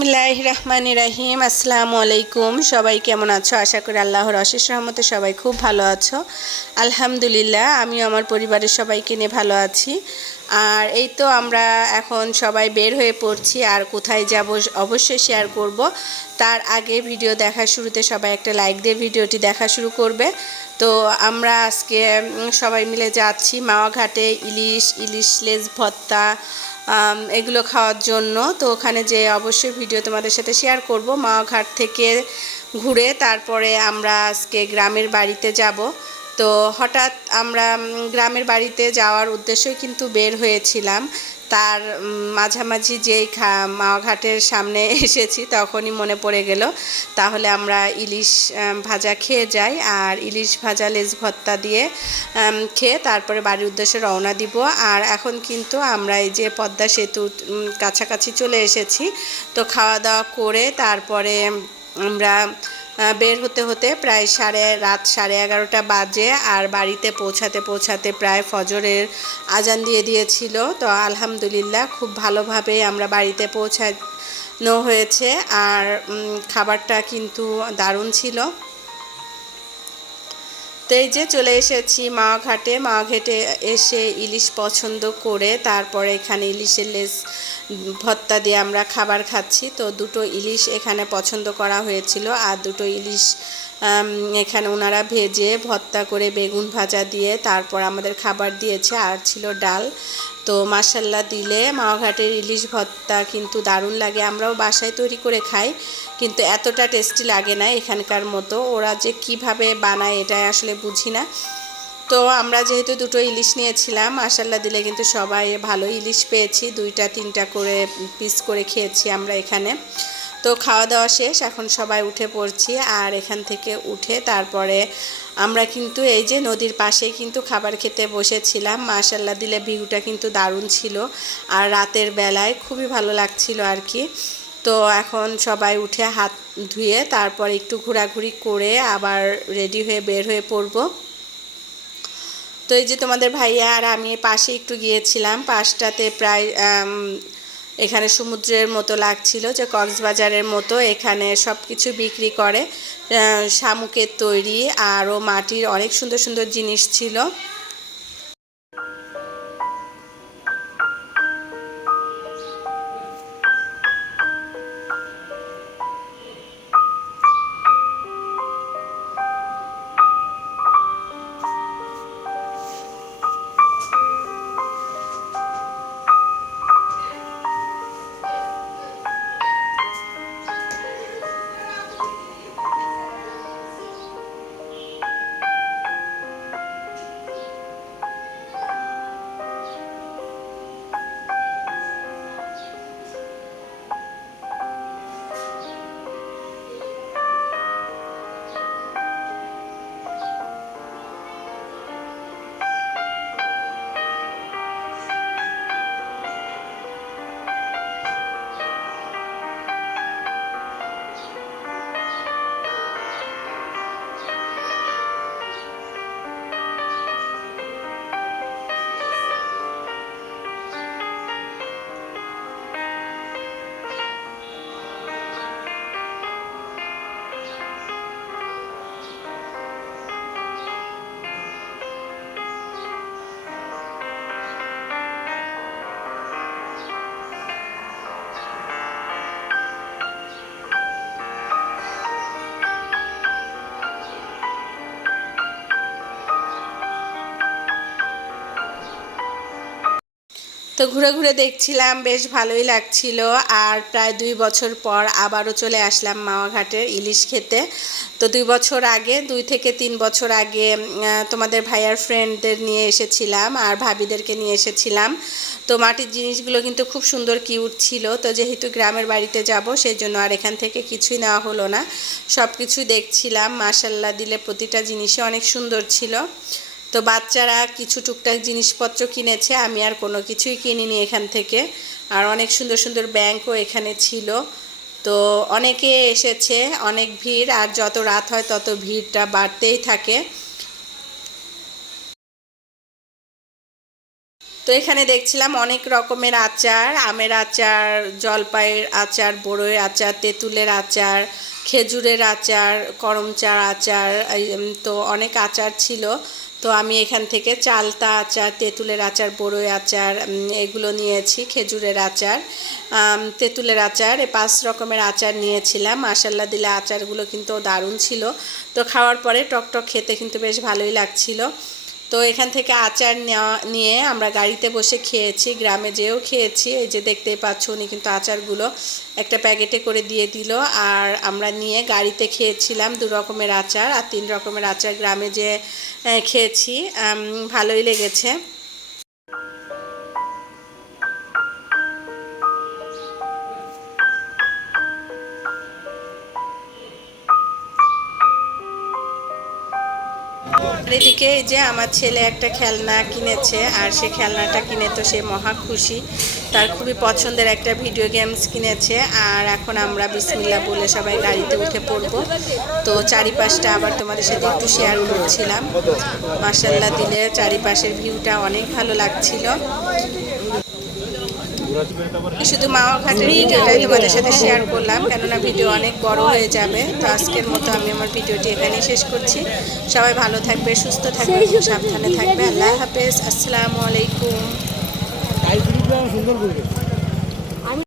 বিসমিল্লাহ রহমান রাহিম। আসসালামু আলাইকুম। সবাই কেমন আছো? আশা করি আল্লাহর অশেষ রহমতে সবাই খুব ভালো আছো। আলহামদুলিল্লাহ আমিও আমার পরিবারের সবাইকে নিয়ে ভালো আছি। আর এই তো আমরা এখন সবাই বের হয়ে পড়ছি আর কোথায় যাব অবশ্যই শেয়ার করব। তার আগে ভিডিও দেখার শুরুতে সবাই একটা লাইক দিয়ে ভিডিওটি দেখা শুরু করবে। তো আমরা আজকে সবাই মিলে যাচ্ছি মাওয়া ঘাটে ইলিশ ইলিশ লেজ ভত্তা আম, এগুলো খাওয়ার জন্য। তো ওখানে যে অবশ্যই ভিডিও তোমাদের সাথে শেয়ার করব। মা ঘাট থেকে ঘুরে তারপরে আমরা আজকে গ্রামের বাড়িতে যাব। তো হঠাৎ আমরা গ্রামের বাড়িতে যাওয়ার উদ্দেশ্যই কিন্তু বের হয়েছিলাম। তার মাঝামাঝি যেই খা মাওয়া ঘাটের সামনে এসেছি তখনই মনে পড়ে গেল, তাহলে আমরা ইলিশ ভাজা খেয়ে যাই আর ইলিশ ভাজা লেজ ভত্তা দিয়ে খেয়ে তারপরে বাড়ির উদ্দেশ্যে রওনা দিব। আর এখন কিন্তু আমরা এই যে পদ্মা সেতুর কাছাকাছি চলে এসেছি, তো খাওয়া দাওয়া করে তারপরে আমরা বের হতে হতে প্রায় সাড়ে, রাত সাড়ে এগারোটা বাজে আর বাড়িতে পৌঁছাতে পৌঁছাতে প্রায় ফজরের আজান দিয়ে দিয়েছিল। তো আলহামদুলিল্লাহ খুব ভালোভাবে আমরা বাড়িতে পৌঁছানো হয়েছে আর খাবারটা কিন্তু দারুণ ছিল। তো এই যে চলে এসেছি, মা ঘাটে মা ঘাটে এসে ইলিশ পছন্দ করে তারপরে এখানে ইলিশের লেস ভত্তা দিয়ে আমরা খাবার খাচ্ছি। তো দুটো ইলিশ এখানে পছন্দ করা হয়েছিল আর দুটো ইলিশ এখানে ওনারা ভেজে ভত্তা করে বেগুন ভাজা দিয়ে তারপর আমাদের খাবার দিয়েছে। আর ছিল ডাল। তো মাসাল্লা দিলে মাওয়াঘাটের ইলিশ ভর্তা কিন্তু দারুণ লাগে। আমরাও বাসায় তৈরি করে খাই, কিন্তু এতটা টেস্টি লাগে না এখানকার মতো। ওরা যে কীভাবে বানায় এটাই আসলে বুঝি না। তো আমরা যেহেতু দুটো ইলিশ নিয়েছিলাম মাসাল্লা দিলে কিন্তু সবাই ভালো ইলিশ পেয়েছি। দুইটা, তিনটা করে পিস করে খেয়েছি আমরা এখানে। তো খাওয়া দাওয়া শেষ, এখন সবাই উঠে পড়ছি। আর এখান থেকে উঠে তারপরে আমরা কিন্তু এই যে নদীর পাশেই কিন্তু খাবার খেতে বসেছিলাম মাশাল্লাহ দিলে ভিউটা কিন্তু দারুণ ছিল। আর রাতের বেলায় খুবই ভালো লাগছিল আর কি। তো এখন সবাই উঠে হাত ধুয়ে তারপর একটু ঘোরাঘুরি করে আবার রেডি হয়ে বের হয়ে পড়ব। তো এই যে তোমাদের ভাইয়া আর আমি পাশে একটু গিয়েছিলাম, পাশটাতে প্রায় এখানে সমুদ্রের মতো লাগছিল যে কক্সবাজারের মতো এখানে সব কিছু বিক্রি করে শামুকের তৈরি, আরও মাটির অনেক সুন্দর সুন্দর জিনিস ছিল। তো ঘুরে ঘুরে দেখছিলাম, বেশ ভালোই লাগছিল। আর প্রায় দুই বছর পর আবারও চলে আসলাম মাওয়াঘাটের ইলিশ খেতে। তো দুই বছর আগে, দুই থেকে তিন বছর আগে তোমাদের ভাইয়ার ফ্রেন্ডদের নিয়ে এসেছিলাম আর ভাবিদেরকে নিয়ে এসেছিলাম। তো মাটির জিনিসগুলো কিন্তু খুব সুন্দর কিউট ছিল। তো যেহেতু গ্রামের বাড়িতে যাব, সেই জন্য আর এখান থেকে কিছুই নেওয়া হলো না। সব কিছুই দেখছিলাম। মাসাল্লাহ দিলে প্রতিটা জিনিসই অনেক সুন্দর ছিল। তো বাচ্চারা কিছু টুকটাক জিনিসপত্র কিনেছে, আমি আর কোনো কিছুই কিনিনি এখান থেকে। আর অনেক সুন্দর সুন্দর ব্যাংকও এখানে ছিল। তো অনেকে এসেছে, অনেক ভিড়, আর যত রাত হয় তত ভিড়টা বাড়তেই থাকে। তো এখানে দেখছিলাম অনেক রকমের আচার, আমের আচার, জলপাইয়ের আচার, বড়ইয়ের আচার, তেঁতুলের আচার, খেজুরের আচার, করমচার আচার তো অনেক আচার ছিল। তো আমি এখান থেকে চালতা আচার, তেঁতুলের আচার, বড়ই আচার এগুলো নিয়েছি, খেজুরের আচার। তেঁতুলের আচার, এ পাঁচ রকমের আচার নিয়েছিলাম। মাসাল্লা দিলে আচারগুলো কিন্তু দারুণ ছিল। তো খাওয়ার পরে টকটক খেতে কিন্তু বেশ ভালোই লাগছিল। তো এখান থেকে আচার নেওয়া, নিয়ে আমরা গাড়িতে বসে খেয়েছি, গ্রামে যেও খেয়েছি। এই যে দেখতেই পাচ্ছ উনি কিন্তু আচারগুলো একটা প্যাকেটে করে দিয়ে দিল আর আমরা নিয়ে গাড়িতে খেয়েছিলাম দু রকমের আচার আর তিন রকমের আচার গ্রামে যে খেয়েছি। ভালোই লেগেছে। এদিকে যে আমার ছেলে একটা খেলনা কিনেছে, আর সে খেলনাটা কিনে তো সে মহা খুশি। তার খুবই পছন্দের একটা ভিডিও গেমস কিনেছে, আর এখন আমরা বিসমিল্লা বলে সবাই গাড়িতে উঠে পড়ব। তো চারিপাশটা আবার তোমাদের সাথে একটু শেয়ার করছিলাম। মাসাল্লাহ দিলে চারিপাশের ভিউটা অনেক ভালো লাগছিল। শুধু মাওয়া ঘাটের ভিডিওটাই তোমাদের সাথে শেয়ার করলাম, কেননা ভিডিও অনেক বড় হয়ে যাবে। তো আজকের মতো আমি আমার ভিডিওটি এখানে শেষ করছি। সবাই ভালো থাকবে, সুস্থ থাকবে সাবধানে থাকবে। আল্লাহ হাফেজ, আসসালামু আলাইকুম। সুন্দর